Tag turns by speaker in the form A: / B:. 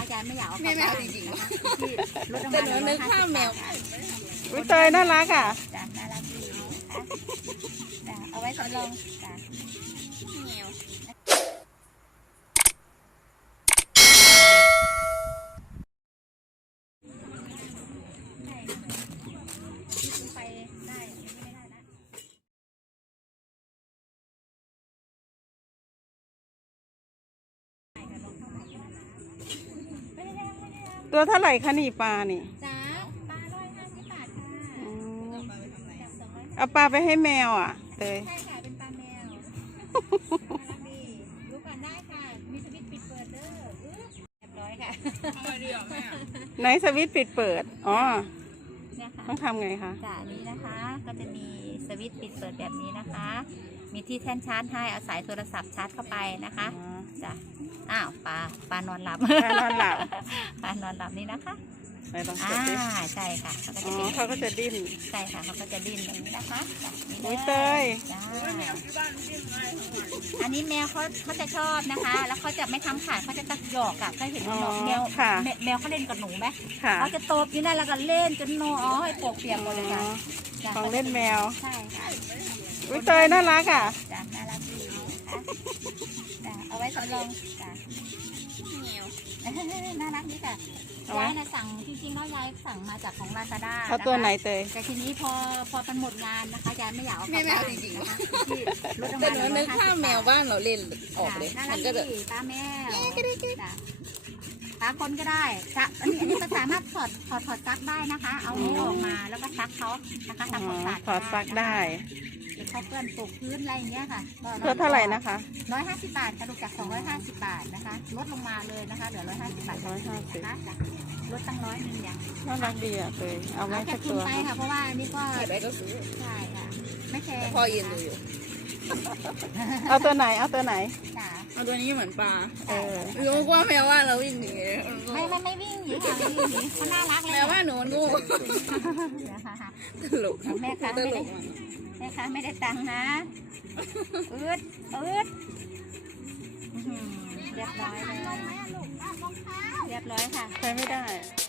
A: อาจารย์ไม่อยากเอา
B: แมวจริงๆ
A: นะคะที่ลดลงมาเหลือ150 บาทค่ะ
C: อุ้ยเตยน่ารักอ่ะ
A: จ้ะน่ารักดีนะคะจ้ะเอาไว้สำรองจ้ะ
B: แมว
A: ไปได้ไม่ได้นะ
C: ตัวเท่าไหร่คะนี่ปลานี่
A: จ้าปลา150 บาทค่ะ
C: อืม
A: จาก200
C: เอาปลาไปให้แมวอ่ะเตย
A: ใช่ค่ะเป็นปลาแมวน่ารักดีดูก่อนได้ค่ะมีสวิตช์ปิดเปิดเด้อเรียบร้อยค่ะ
B: ทำไมดีอ่ะแม่
C: ไหนสวิตช์ปิดเปิดอ๋อ
A: เนี่ยค่ะ
C: ต้องทำไงคะ
A: จ้ะอันนี้นะคะก็จะมีสวิตช์ปิดเปิดแบบนี้นะคะ มีที่แท่นชาร์จให้เอาสายโทรศัพท์ชาร์จเข้าไปนะคะ
C: อ๋อ
A: จ้ะอ้าวปลานอนหลับ
C: ปลานอนหลับ
A: ปลานอนหลับนี่นะคะ
C: ไหนลองก
A: อ่า
C: ดดิ
A: ใช่ค่ะเขาก็
C: อ๋
A: จะ
C: อ
A: เป็น
C: เขาก็จะดิ้น
A: ใช่ค่ะเขาก็จะดิ้นอย่างนี้นะคะจ้ะนี่
C: อุ๊ย
A: เล
C: เตย
A: จ้า
B: ที่บ้านจิ้มอะไรของมัน
A: อันนี้แมวเขาจะชอบนะคะ แล้วเขาจะไม่ทำขาดเขาจะตักหยอกอะเคยเห็นน้องแมว
C: ค่ะ
A: แมวเขาเล่นกับหนูไหม
C: ค่ะ
A: เขาจะตบอยู่นั่นแล้วก็เล่นจนโนอ๋อให้ปวกเปียกหมดเลยค่ะจ้ะ
C: ของเล่นแมว
A: ใช่ค่ะ
C: อุ้ยเตยน่ารักอ่ะ
A: จ้ะน่ารักดีนะคะจ้ะเอาไว้สำรองจ้ะ
B: แมว
A: น่ารักดีค่ะ
C: เอาไหม
A: ยายน่ะสั่งจริงๆแล้วยายสั่งมาจากของลาซาด้า
C: เอาตัวไหนเตย
A: แต่ทีนี้พอมันหมดงานนะคะยายไม่อยากเอาก
B: แม
A: ลับ
B: ว
A: บ้าน
B: จริงๆ
A: นะ
B: วะ
A: คะที่ลดลง
B: แต่
A: มา
B: ห
A: เห
B: นู
A: ลือ
B: นึก
A: 150
B: ภาพแมวบ้านเราเล่นออกเลย
A: น่า
B: มั
A: รั
B: น
A: ก
B: ก็จะ
A: ดีตาแมวจ้ะตาคนก็ได้จ้ะอันนี้ก็สามารถถอดซักได้นะคะ เอานี้ออกมาแล้วก็ซักเขานะคะ
C: อ๋
A: ซักความสะอาด
C: อถอดซักได้
A: หรือเขาเปื้อนตกพื้นอะไรอย่างเงี้ยค่ะก็
C: ตัวเท่าไหร่นะคะ
A: 150 บาทกระดูกจาก250 บาทนะคะลดลงมาเลยนะคะเหลือ150 บาท
C: 150
A: นะคะจ้ะลดตั้ง100อย่าง
C: น่ารักดีอ่ะเตยเอาไหม
A: เอาแค่
C: สัก
A: ทุ
C: ตั
A: น
C: ว
A: ไปค่ะเพราะว่าอันนี้ก็
B: อยากได้ก็ซื้อ
A: ใช่ค่ะไม่แพง
B: พ่อยืนดูอยู่
C: เอาตัวไหนเอาตัวไหน
A: จ้ะ
B: เอาตัวนี้เหมือนปลา
C: เออ
B: รู้ว่าแมวว่าเราวิ่งหนี
A: ไม่วิ่งหนีค่ะไม่วิ่งหนีเขาน่ารักเลย
B: แมวว่าหนูมันงู
A: นะคะ
B: ตลก
A: แม่ค้า
B: ต
A: ไม่
B: ล
A: ได้
B: กมัน
A: แม่ค้าไม่ได้ตังค์นะอืดอื้อหือเรียบร้อยเลยเรียบร้อยค่ะ
C: ใช้ไม่ได้